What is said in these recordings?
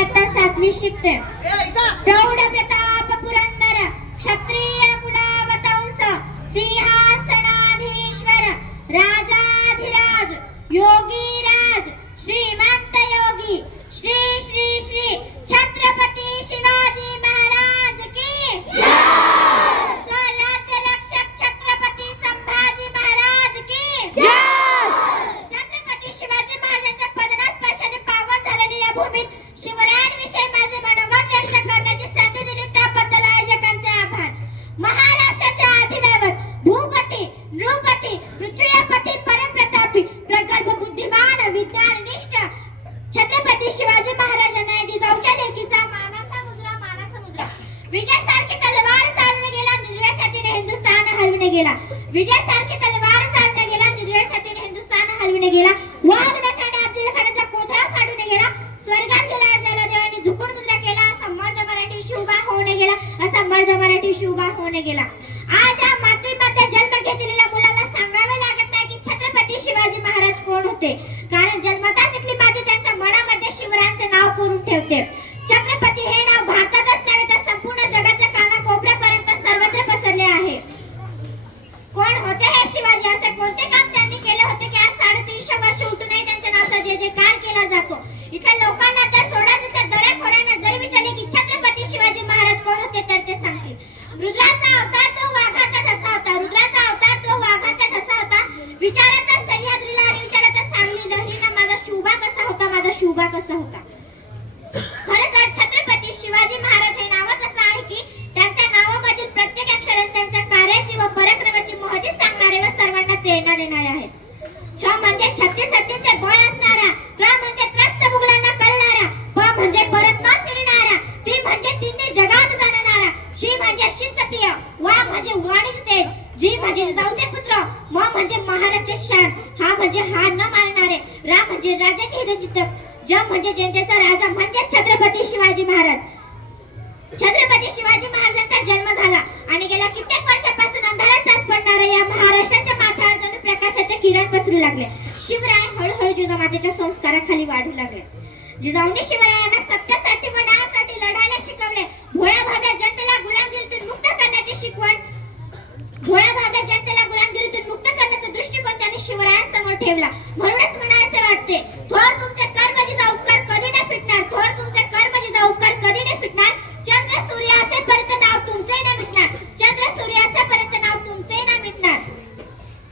इयत्ता 7वी शिकते. प्रौढ प्रताप पुरंदर क्षत्रिय कुलावतंस सिंहासनाधीश्वर राजाधिराज योगीराज श्रीमंत योगी श्री श्री श्री छत्रपती शिवाजी महाराज की स्वराज्य रक्षक छत्रपती संभाजी महाराज की छत्रपती शिवाजी महाराजांच्या पदनास्पर्शाने पावन झालेली या भूमीत शिवरायांविषयी माझे मनोगत व्यक्त करण्याची संधी दिली त्याबद्दल आयोजकांचे आभार. महाराष्ट्राच्या अधिदैवत भूपती नृपती पृथ्वीपती परमप्रतापी प्रगल्भ बुद्धिमान विज्ञाननिष्ठ छत्रपती शिवाजी महाराजांना जिजाऊच्या लेकीचा मानाचा मुजरा विजयासारखी तलवार चालवून गेला निर्भय छातीने हिंदुस्थान हलवून गेला. विजयासारखी तलवार चालवून गेला निर्भय छातीने हिंदुस्थान हलवून गेला. वाघ नखाने अफजल खानाचा कोथळा फाडून गेला. स्वर्गात गेला जलदेवाने झुकून मुजरा केला. असा मर्द मराठी शिवबा होऊन गेला. असा मर्द मराठी शिवबा होऊन गेला. आज या मातीमध्ये जन्म घेतलेल्या मुलाला सांगावे लागत नाही की छत्रपती शिवाजी महाराज कोण होते, कारण जन्मताच इथली माती त्यांच्या मनामध्ये शिवरायांचे नाव कोरून ठेवते. छत्रपती हे नाव भारतातच नव्हे तर संपूर्ण जगाच्या कानाकोपऱ्यापर्यंत सर्वत्र पसरले आहे. कोण होते हे शिवाजी, असे कोणते काम त्यांनी केले होते की आज 350 वर्ष उठूनही त्यांच्या नावाचा जे जे कार केला जातो. इथे लोकांना तर सोडा जसे दरेखोरांना जर विचारले की छत्रपती शिवाजी महाराज कोण होते तर ते सांगतील रुद्राचा अवतार तो वाघाचा ठसा होता. रुद्राचा अवतार तो वाघाचा ठसा होता. विचारात सह्याद्रीला आणि विचारात सांगली दहिना माझा शिवबा कसा होता, माझा शिवबा कसा होता. खरंतर छत्रपती शिवाजी महाराज हे नावच असं आहे की त्यांच्या नावामधील प्रत्येक अक्षर त्यांच्या कार्याची व पराक्रमाची महती सांगणारे व सर्वांना प्रेरणा देणारे आहेत. छ म्हणजे छत्तीस हत्तीचे बळ असणारा, त्र म्हणजे त्रस्त मुघलांना करणारा, प म्हणजे परत न फिरणारा, ती म्हणजे तिन्ही जगात जाणणारा, शी म्हणजे शिस्तप्रिय, वा म्हणजे वाणीच तेज, जी म्हणजे जिजाऊचे पुत्र, म म्हणजे महाराष्ट्र शान, हा म्हणजे हार न मानणारे, रा म्हणजे राजाचे हितचिंतक, ज म्हणजे जनतेचा राजा म्हणजे छत्रपती शिवाजी महाराज. छत्रपती शिवाजी महाराजांचा जन्म झाला आणि गेल्या कित्येक वर्षापासून अंधारात साथ पडणाऱ्या या महाराष्ट्राच्या माथ्यावर जणू प्रकाशाचे किरण पसरू लागले. शिवराय हळूहळू जिजामातेच्या संस्काराखाली वाढू लागले. जिजाऊंनी शिवरायांना सत्यासाठी व न्यायासाठी लढायला शिकवले. भोळ्या भाड्या जनतेला गुलामगिरीतून मुक्त करण्याची शिकवण, भोळ्या भाड्या जनतेला गुलामगिरीतून मुक्त करण्याचा दृष्टिकोन त्यांनी शिवरायांसमोर ठेवला. म्हणूनच म्हणायचे वाटते, थोर तुमचे कर्म जिजाऊ उपकार कधी नाही फिटणार, थोर तुमचे कर्म जिजाऊ उपकार कधी नाही फिटणार. चंद्र सूर्य असेपर्यंत नाव तुमचे नाही मिटणार, चंद्र सूर्य असेपर्यंत नाव तुमचे नाही मिटणार.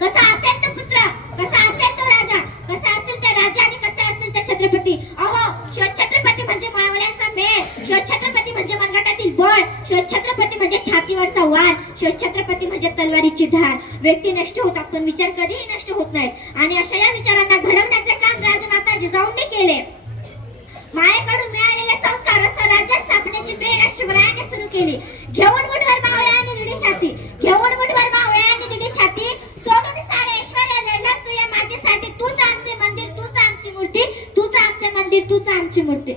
कसा असेल तो पुत्र, कसा असेल तो राजा, कसा असेल तो राजा आणि कसा असेल तो छत्रपती. अहो शिवछत्रपती म्हणजे मावळ्यांचा मेळ, शिवछत्रपती म्हणजे मनगटातील बळ, शिवछत्रपती म्हणजे छातीवरचा वार, शिवछत्रपती म्हणजे तलवारीची धार. व्यक्ती नष्ट होतात पण विचार कधीही नष्ट होत नाहीत आणि अशा या विचारांना घडवण्याचे काम राजमाता जिजाऊंनी केले. मायेकडून मिळालेले संस्कार असं राज्य स्थापनेची प्रेरणा शिवरायांनी सुरू केली. घेऊन मुठभर मावळ्यांनी दृढ छाती, घेऊन मुठभर मावळ्यांनी दृढ छाती, सोडून सारे ऐश्वर्य लढलास तू या मातीसाठी. तूच आमचे मंदिर, तूच आमची मूर्ती, तूच आमचे मंदिर, तूच आमची मूर्ती.